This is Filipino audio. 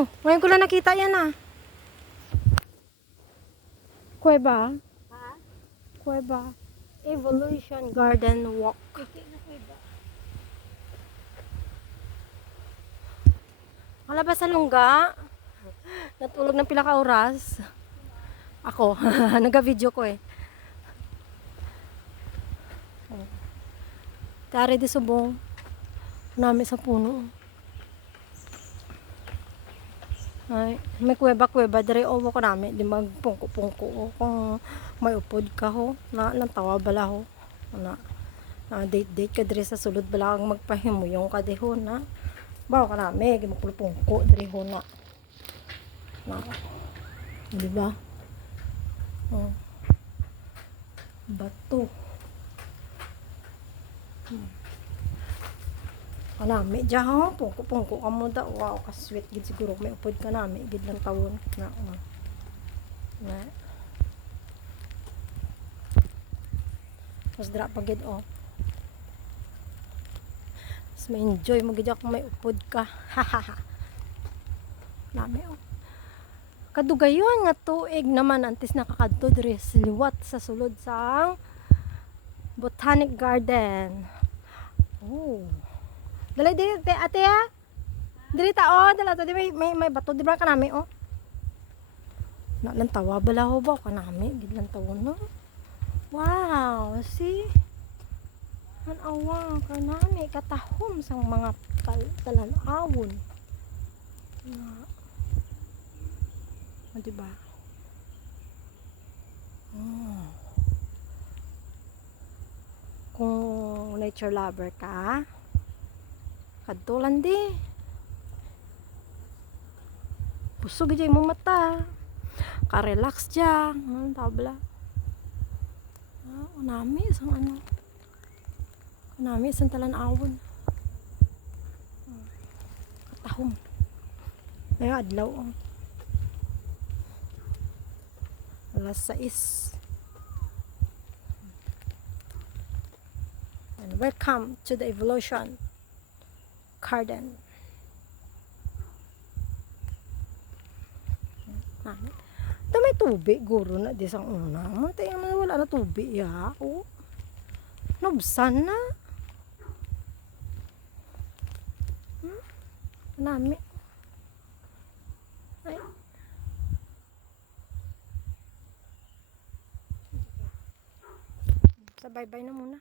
Oh, ngayon ko lang nakita yan ah. Kuweba? Ha? Kuweba. Evolution Garden Walk. Piki na ko ba? Wala ba sa lungga? Natulog ng pila ka oras. Ako, naga-video ko eh. Tari di subong. Nami sa puno. Ay, may kuweba-kuweba dire owo ko nami di magpungko-pungko kung may upod ka ho na lang tawa bala ho na date ka dire sa sulod bala kang magpahimuyong ka diho na bawa ka nami gimapulpungko dire ho na di ba oh bato kanami dyan ho, pungko-pungko ka mo da. Wow, ka-sweet gid siguro. May upod ka nami, gid lang tawon. Na. Mas dra pa gid oh. Mas ma-enjoy mo gid kung may upod ka. Hahaha. Nami oh. Kadugayon nga tuig naman antes nakakadto diri liwat sa sulod sang Botanic Garden. Oh. Dali dili ate ha. Dili ta oh, dala to di may bato di ba kanami oh. Na lang tawa bala ho ba kanami gid lang tawon no. Wow, see? An awa kanami katahom sang mga talan-awon. Na. Oh, di ba? Oh. Kung nature lover ka, kadtulan di. Busog dyan mo mata. Ka-relax dyan. Tabla. Unami, isang ano. Unami, isang talan-awon. Katahom. Ngayon, adlaw. Alas 6. And welcome to the Evolution Garden. Ito may tubig guro na di sang una. Tayo man wala na tubig ya. Oh. Nobsan na. Nami. Ay. Sa bye-bye na muna.